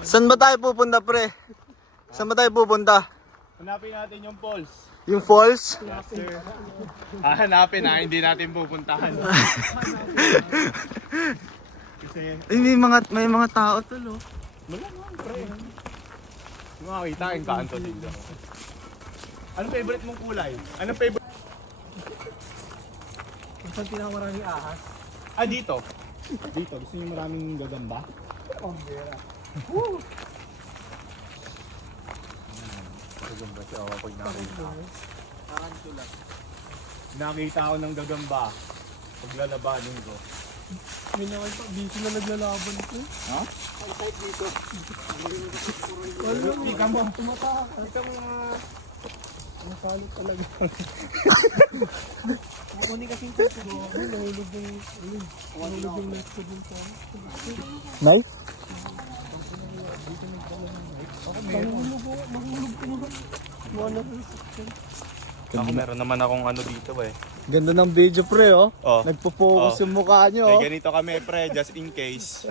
Saan ba tayo pupunta, pre? Saan ba tayo pupunta? Hanapin natin yung falls. Yung falls? Yes, sir. Hanapin na, hindi natin pupuntahan. Kasi, Ay, may mga tao tol, oh. wala naman, pre. Yung makakita, yung kanto dito. Anong favorite mong kulay? Anong favorite? Saan pinakamaraming ahas? Ah, dito. Dito, gusto niyo maraming gagamba? Pambera. Gagamba siya ako pag nakita. Akanto lang. Nakita ako ng gagamba. Paglalabanin ko. May nakay pa, busy na naglalaban ko. Ha? Ang tight dito. Tika mo. Tumatakas. Tika mo nga. Ang salit talaga. Kukunin kasing kasi ko. Nahulog yung net ko dun sa... Knife? Mahulog ko nga. Wala ko. Ako meron naman akong ano dito eh. Ganda ng video, pre, oh. Oh. Nagpo-focus yung mukha nyo, oh. May ganito kami pre, just in case.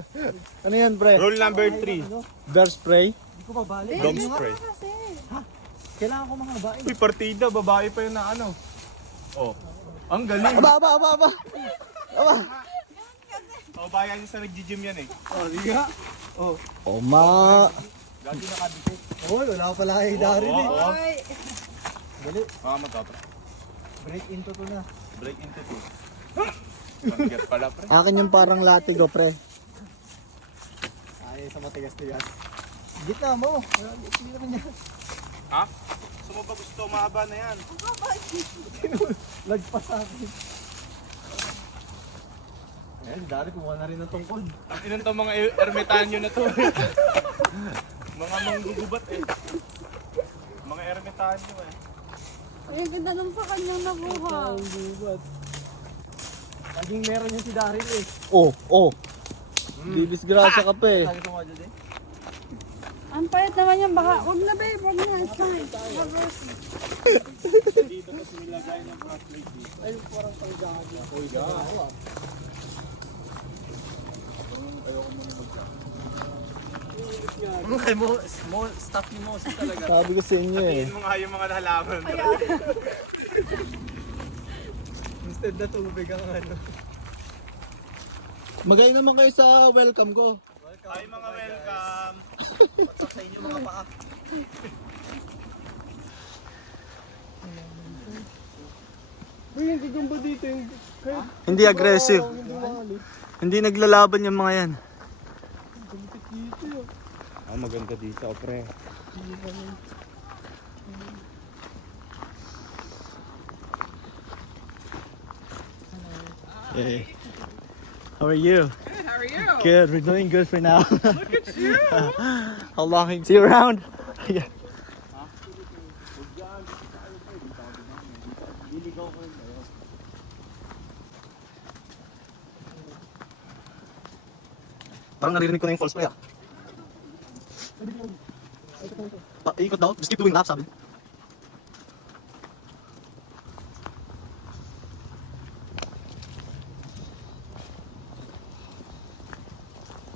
Ano yan, pre? Rule number 3. Bear spray? Hindi ko mabalik. Dog spray. Kailangan ko mga babae. Uy, partida, babae pa yun na ano. Oh. Ang galing. Aba! Oh, bayan niyo sa nag-gym yan eh. Oh, di nga. Oh, ma... Gagi nakadikit. Oh, wala pala kay Daryl eh. Oo. Dali, Magkapra. break into to na. Break into 2. Panggat pala pre. Akin yung parang latigo, pre. Ay, sa matigas-tigas. Gitna mo. Hindi naman yan. Ha? Gusto mo ba gusto mahaba na yan? Lagpas sa akin. Ayan, Daryl, kumuha na rin ng tungkod. Ang ilan to mga ermitanyo na to. Mga manggugubat eh. Mga ermitanyo eh. Ay, ang ganda nung sa kanyang nabuha. Ang gubat. Laging meron yan si Daryl eh. Oh. Bibisgrasya ka pa, eh. Lagi tumadyo din. Ang payat naman yan, baka, huwag na babe, huwag na, it's fine. Dito kasi nilagay ng flashlight dito. Ay, parang pang-gaga. Uy, ga. Ano kayo mo? Small stuff ni Moses talaga. Sabi ko sa inyo, eh. Tingin mo nga yung mga halaman. Instead na tubig ang ano. Magay naman kayo sa welcome ko. Hi mga welcome. Patok sa inyo mga paa. Uy, yung gagamba dito yung... Kahit Hindi aggressive. hindi mahalit. Hindi naglalaban yung mga yan. Gamitik dito yun. Ah, maganda dito, pre. Hey. How are you? Good, how are you? Good, we're doing good for now. Look at you! How long? See you around. Yeah. Parang naririnig ko na yung false play, ah. Ikot daw, just keep doing laps, sabi.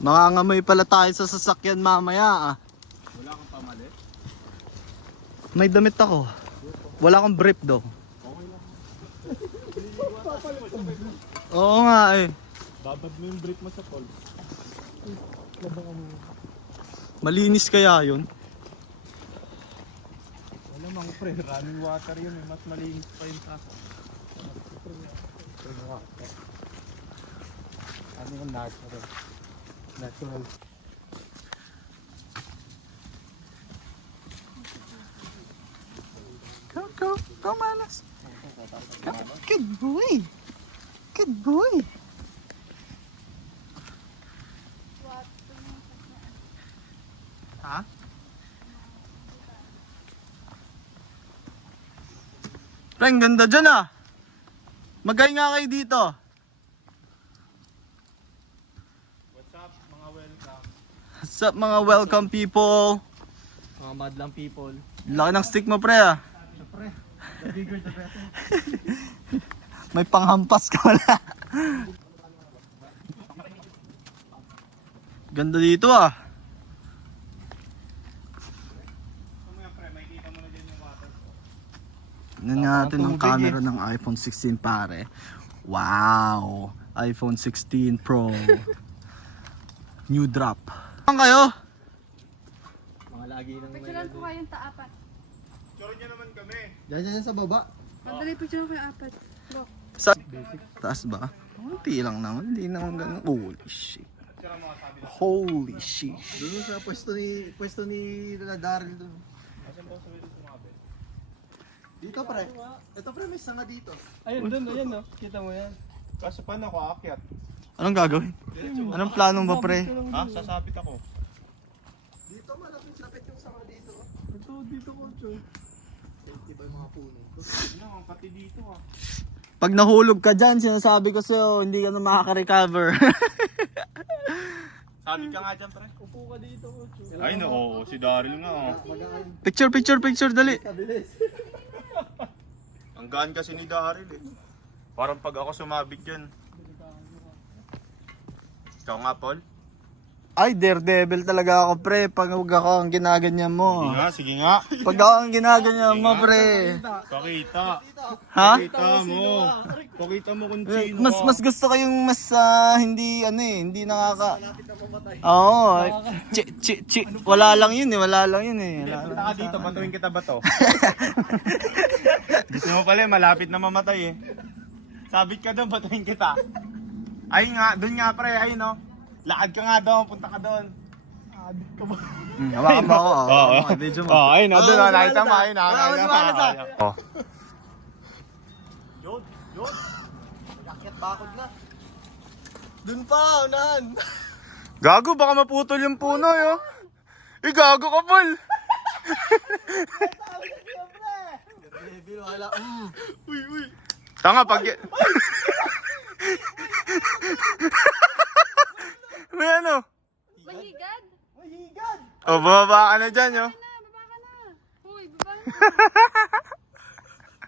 Mangangamoy pala tayo sa sasakyan mamaya, ah. Wala kang pamalit? May damit ako. Wala akong brief daw. Oo nga, eh. Babad mo yung brief mo sa falls. Malinis kaya yun? Wala mang pre, running water yun eh. Mas malinis pa yun sa akin. Ano yung natural? Natural. Go, Manas. Go. Good boy. Good boy. Ha? Reng, ganda dyan, ah. Magay nga kayo dito. What's up mga welcome? What's up mga welcome people? Mga madlang people. Laki ng stick mo, pre, ah. Siyempre, the bigger the better. May panghampas ka wala. Ganda dito, ah. Tingnan natin ang camera ng iPhone 16 pare. Wow! iPhone 16 Pro. New drop. Saan kayo? Mga lagi ng Picturean ko kayong taapat. Tsura niya naman kami. Diyan sa baba. Madali picturean ko yung apat. Look. Sa taas ba? Kunti lang naman. Hindi naman ganun. Holy shit. Holy shit. Doon sa pwesto ni Daryl doon. Dito pre. Ito pre, may sanga dito. Ayun, doon, ayan, no? Kita mo yan. Kaso paano ako aakyat? Anong gagawin? Anong plano ba pre? Ha? Sasabit ako. Dito malapit yung sanga dito. Ito, dito ko, Choy. Iba yung mga puno. Ano, ang pati dito ah. Pag nahulog ka dyan, sinasabi ko sa'yo, hindi ka na makaka-recover. Sabit ka nga dyan, pre. Upo ka dito, Choy. Ay, no, oo, si Daryl nga oh. Picture, dali. Kabilis. Ang gaan kasi ni Daryl eh. Parang pag ako sumabit dyan. Ikaw nga, Paul? Ay, daredevil talaga ako pre. Pag huwag ako ang ginaganyan mo. Sige nga. Pag ako ang ginaganyan mo pre. Pakita. Ha? Pakita mo. Pakita mo kung sino Mas gusto ko yung mas hindi hindi nakaka. Oo. Wala lang yun eh. Wala lang yun eh. Punta ka dito, batuin kita ba to? Gusto mo pala malapit na mamatay eh. Sabit ka doon, batuin kita. Ay nga, doon nga pre, ayun no. Lakad ka nga doon, punta ka doon. Hawakan mo ako. Oo. Video mo. Oh, ayun na, doon na, nakita mo, ayun na. Oh. Yun. Yakyat bakod na. Doon pa, unahan. Gago, baka maputol yung puno yo. Gago ka, Paul. Devil, wala. Uy. Tanga, pag... May ano? Mahigad? O, bumaba ka na dyan, yo. Baba ka na. Uy, baba ka.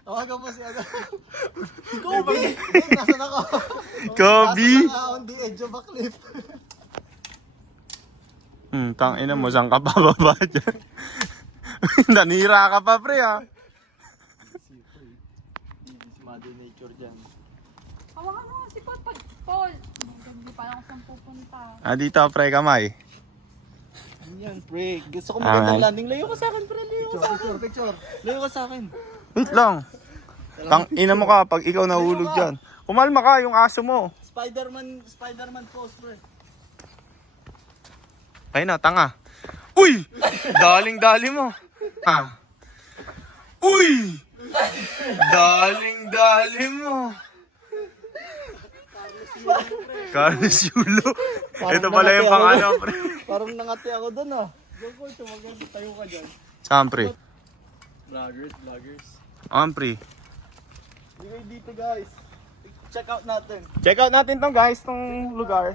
Tawagan mo si ano. Kobe! Nasaan ako? Kobe! On the edge of a cliff. Tangina mo, saan ka pa baba dyan? Nanira ka pa, pre, ha? Mother Nature dyan. Hawakan mo si Paul. Paul. Hindi pa lang ako saan pupunta. Dito, pre, kamay. Yan, pre. Gusto ko magandang magandang landing. Layo ka sa akin, pre. Picture. Layo ka sa akin. Wait lang. Tangina mo ka pag ikaw nahulog dyan. Kumalma ka, yung aso mo. Spider-Man pose, pre. Ayun na, tanga. Uy! Daling-dali mo. Uy! Daling-dali mo. Carlos Yulo. Ito pala yung pang ano, pre. Parang nangati ako doon, ah. Tayo ka dyan. Saan, pre? Vloggers. Pre. Dito, guys. Check out natin. Check out natin tong guys, tong lugar.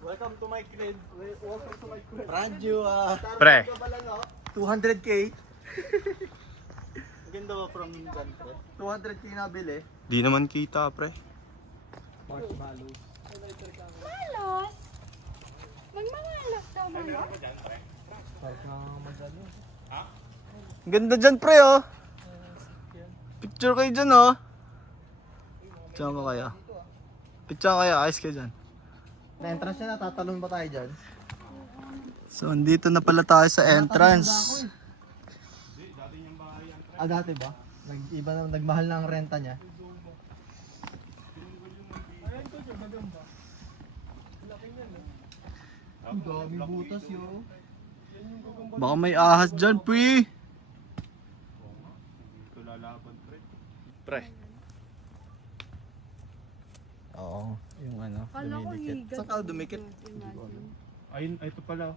Welcome to my crib. Welcome to my crib. Radyo, Pre. 200k. Ganda ba from dyan, pre? 200k nabili. Di naman kita, pre. Marshmallows. Malos? Magmamalos daw, malos? Parang magano. Ganda dyan pre oh. Picture kayo dyan oh. Picture mo kaya. Picture kaya, ayos kayo dyan. Na-entrance na, tatalon ba tayo dyan? So, andito na pala tayo sa entrance. Dati ba? Nagmahal na ang renta niya. Ang dami butas yo. Baka may ahas dyan, pre. Pre. Oo, yung ano, Kala ko higad. Saan ka dumikit? Ayun, ito pala.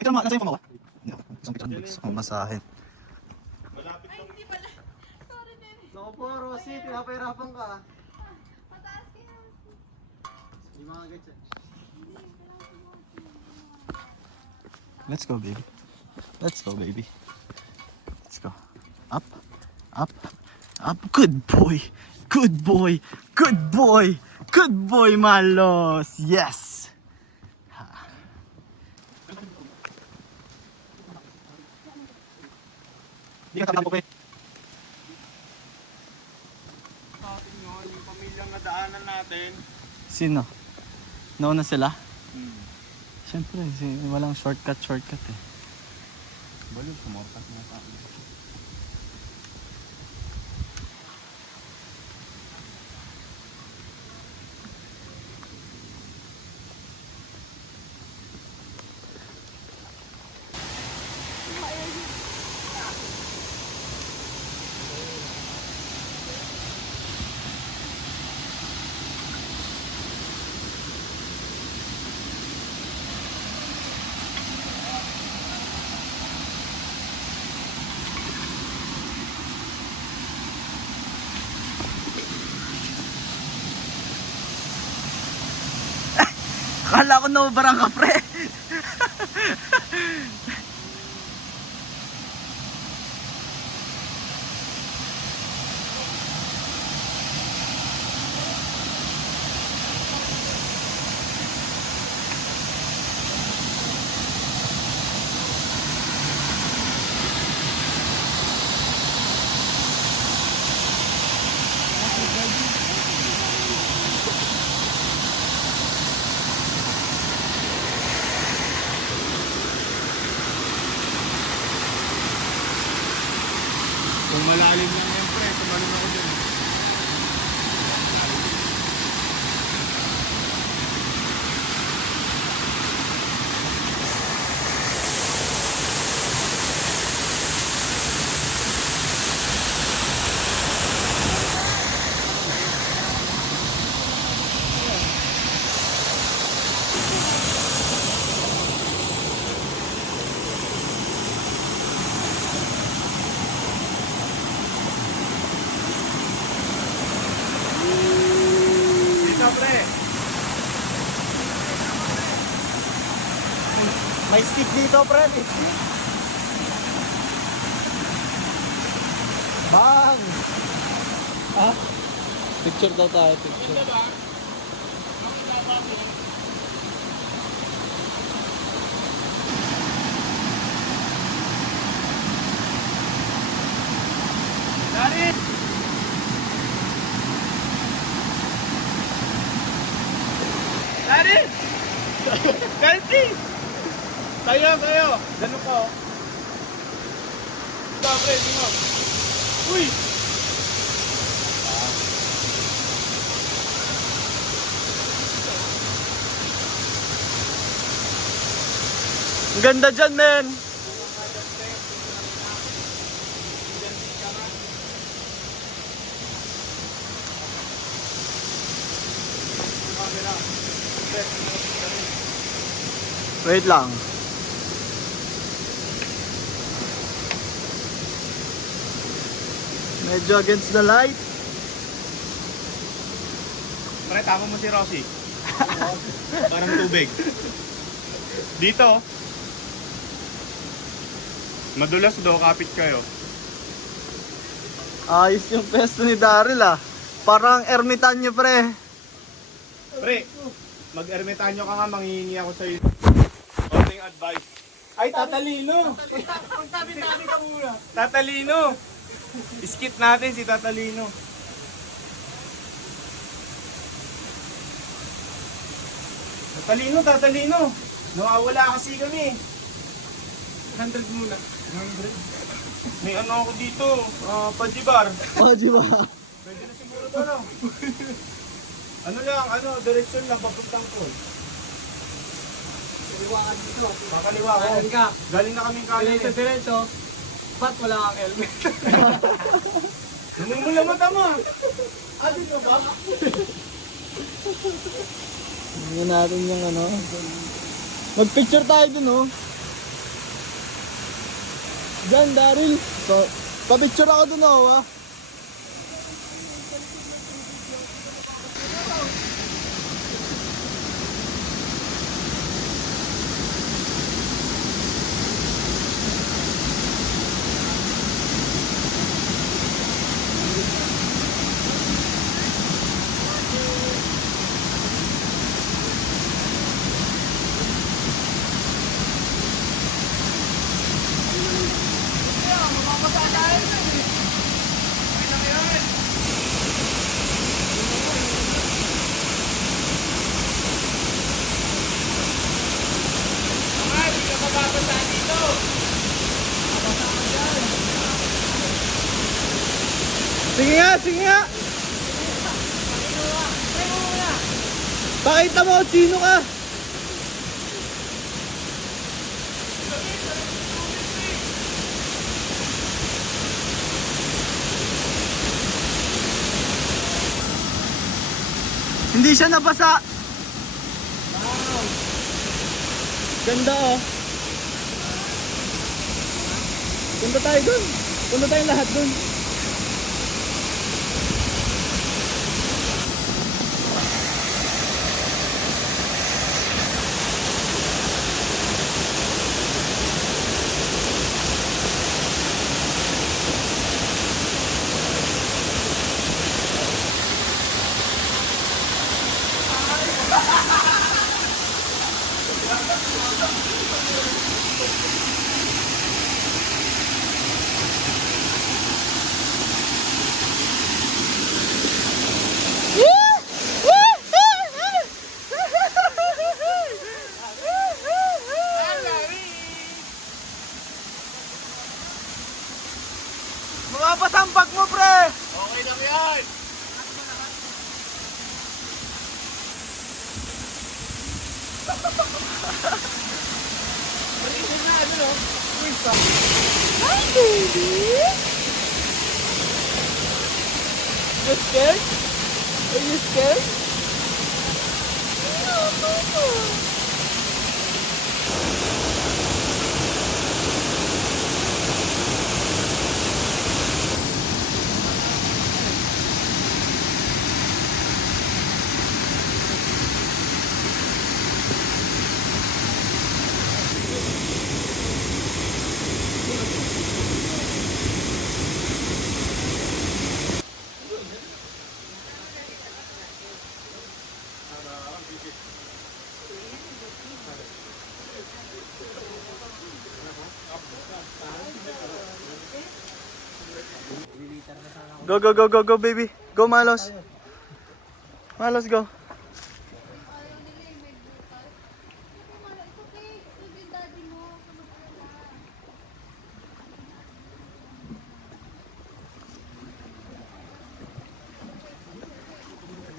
Ito naman, nasa yung pamawa? Isang picture books, ang masahe. Naku po, Rosie, pinapahirapan ka. Hindi mga gets yan. Let's go, baby. Let's go, baby. Let's go. Up, up, up. Good boy. Good boy. Good boy. Good boy, Malos. Yes. Hindi ka tatakbo, pre. Sa atin yun, yung pamilyang nadaanan natin. Sino? Nauna sila? Hmm. Siyempre, walang shortcut eh. Balog, sumortat nga tayo. Akala ko naubarang ka, pre. Kung malalim lang yan, pre, tumalun ako dun. Dito, pre. May stick dito, pre. May stick. Bang! Ha? Picture daw tayo, picture. Dari! Dari! Selfie! Tayo, tayo! Ganun ko. Ito, pre, sino? Uy! Ang ganda dyan, men. Wait lang. Medyo against the light. Pre, tama mo si Rossi. Parang tubig. Dito. Madulas daw, kapit kayo. Ayos yung pwesto ni Daryl ah. Parang ermitanyo, pre. Pre, mag-ermitanyo ka nga, manghihingi ako sa'yo. Konting advice. Ay, tatalino! Tabi-tabi ka muna. Tatalino! Skip natin si Tatalino. Tatalino, Tatalino! Nawawala kasi kami. 100 muna. May ano ako dito, Pajibar. Oh, di ba? Pwede na siguro to, no? Ano lang, direction lang, papuntang ko. Kaliwaan dito. Kakaliwa ko. Kanan ka. Galing na kaming kanan. Diretso. Pat wala kang helmet. Namumula mata mo. Dito ba? Tingnan natin yung ano. Mag-picture tayo dun, oh. Diyan, Daryl. So, pa-picture ako dun, oh, ah. Mapapasa tayo. Sige nga, sige nga. Pakita mo kung sino ka. Hindi siya nabasa. Wow. Ganda oh. Punta tayo dun. Punta tayong lahat dun. Mapapasampak mo, pre! Okay lang yan! Hi, baby! You scared? Are you scared? Go, go, go, go, go, baby. Go, Malos. Malos, go. Ayaw nila yung may butas. Ito kay, ito din daddy mo.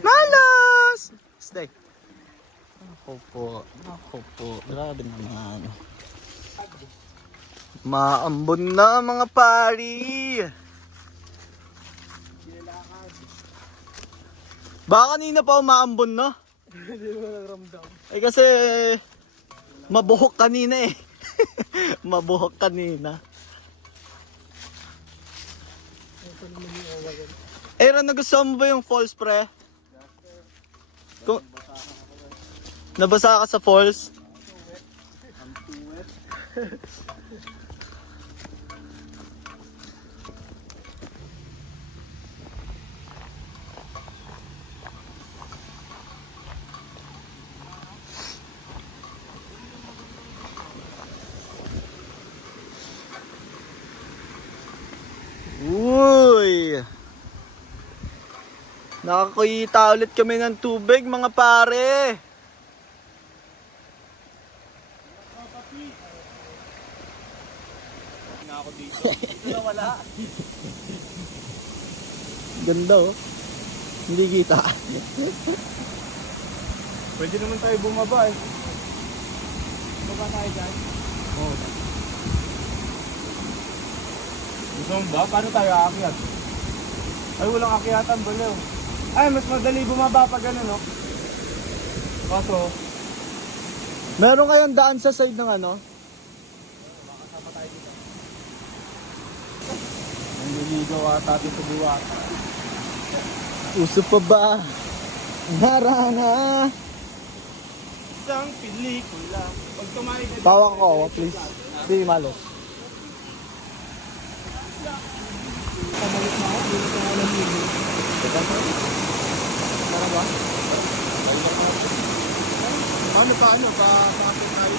Malos! Stay. Ako po. Ako po. Grabe naman. Maambon na mga pari. Baka kanina pa umaambon na. Hindi mo nagramdam. Eh kasi mabuhok kanina eh. Mabuhok kanina. Aaron, nagustuhan mo ba yung falls, pre? Kung... Nabasa ka sa falls? Uy! Nakakita ulit kami ng tubig, mga pare. Ganda oh. Hindi kita. Pwede naman tayo bumaba eh. Bumaba tayo dyan. Oo. Gusto mo ba? Paano tayo aakyat? Ay, walang akyatan, baliw. Ay, mas madali bumaba pa gano'n, no? Kaso, Meron kayong daan sa side ng ano? naliligaw ata dito buwata. Uso pa ba? Narana. Isang pelikula. Pag tumayo ka Pawak ko, please. Di Malos. Para ba? Paano? Pakapit tayo.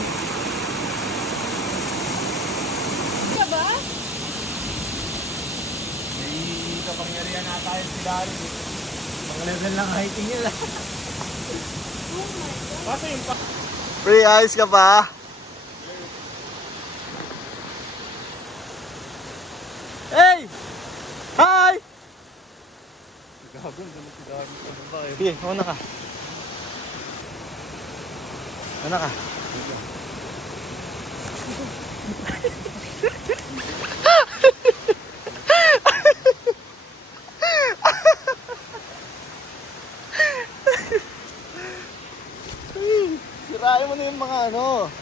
Ka ba? May kapangyarihan na tayo si Dari. Mga level lang hiking nila. Kaso yung Free eyes ka pa? Hey! Hi! Gago, dami si Dami sa babae. Sige, una ka. Una ka. Sirain mo na yung mga ano.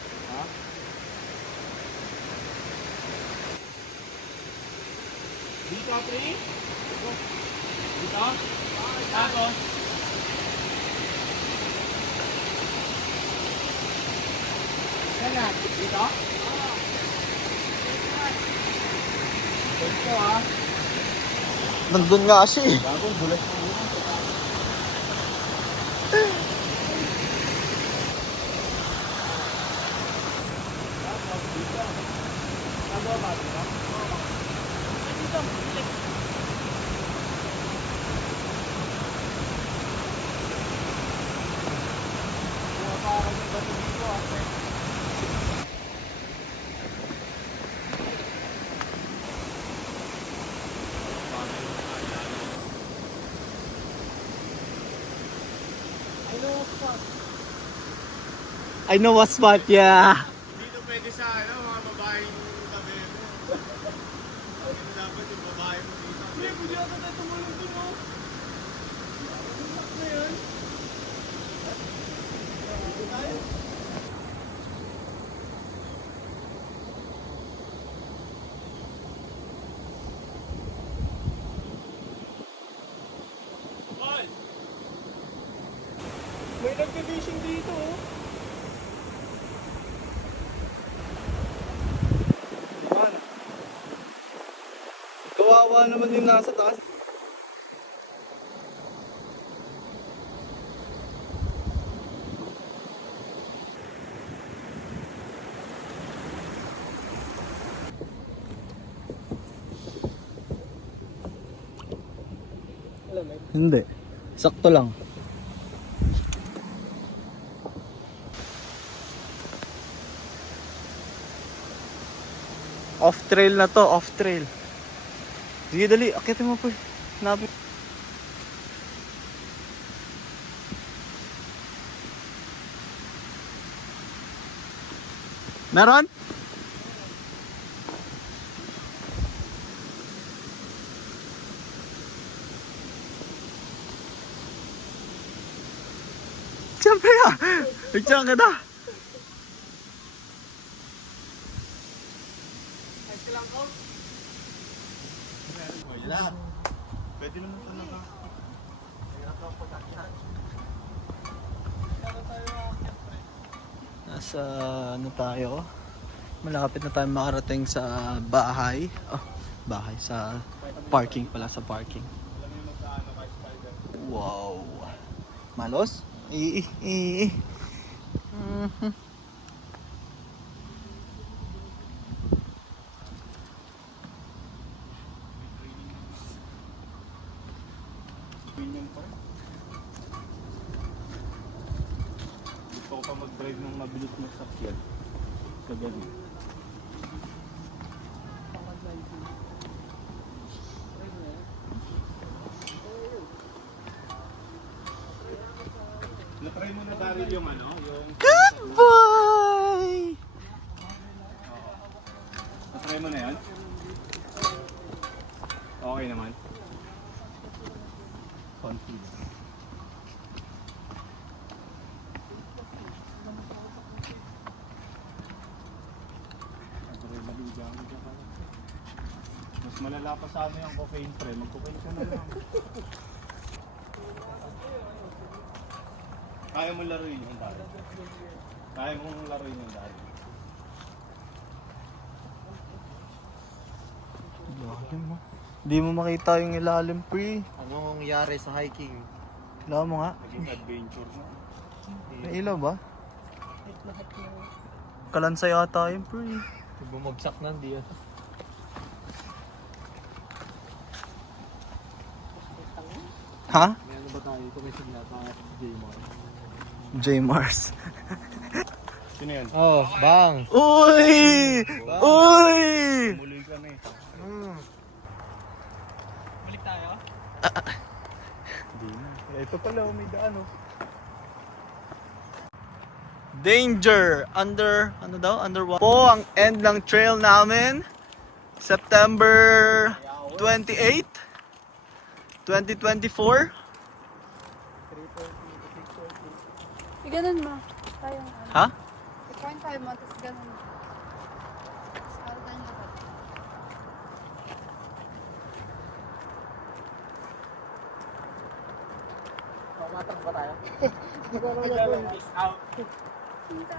Dito, pre. Dito. Tapos. Sana, dito? Dito, ah. Nandun nga siya eh. Bagong bulat mo. I know what spot, yeah. Dito pwede sa ano, mga babaeng tabi mo. Dito dapat yung babae mo dito. Hindi, pwede ako tayo tumulong dun, oh. Ano yan? Paul! May nag-fishing dito, oh. Kawawa naman yung nasa taas. Hindi. Sakto lang. Off trail na to, off trail. Sige, dali. Akitin mo po. Hanapin. Meron? Siyempre ka! Picture kita! Wala. Pwede naman ito na. Nasa ano tayo? Malapit na tayo makarating sa bahay. Oh, bahay sa parking pala, sa parking. Wow. Malos? Mhm. Premium pa. Gusto ko pa mag-drive ng mabilis na sakyan. Kagabi. Na-try mo na Daryl yung ano? Yung... Goodbye! Na-try mo na yan? Okay naman. Konti. Mas malala pa sa ano yung cocaine pre. Mag-cocaine ka na lang. Kaya mo laruin yung Daryl. Kaya mong laruin yung Daryl. Ilalim mo. Hindi mo makita yung ilalim, pre. Anong nangyari sa hiking? Ilaw mo nga. Naging adventure na. May ilaw ba? Kalansay ata yun, pre. Bumagsak na, hindi yan. Ha? May ano ba tayo? Kumisig na tayo sa J-Mart. J-Mars. Sino yan? Oh, bang! Uy! Uy! Muloy ka na eh. Balik tayo? Ito pala, may daan oh. Danger! Under, ano daw? Under what? Po ang end ng trail namin. September 28, 2024. Ganun mo. Tayo nga. Ha? I-point tayo mo, tapos ganun. Tapos para tayong lahat. Pumatag ba tayo? Peace out. Kita.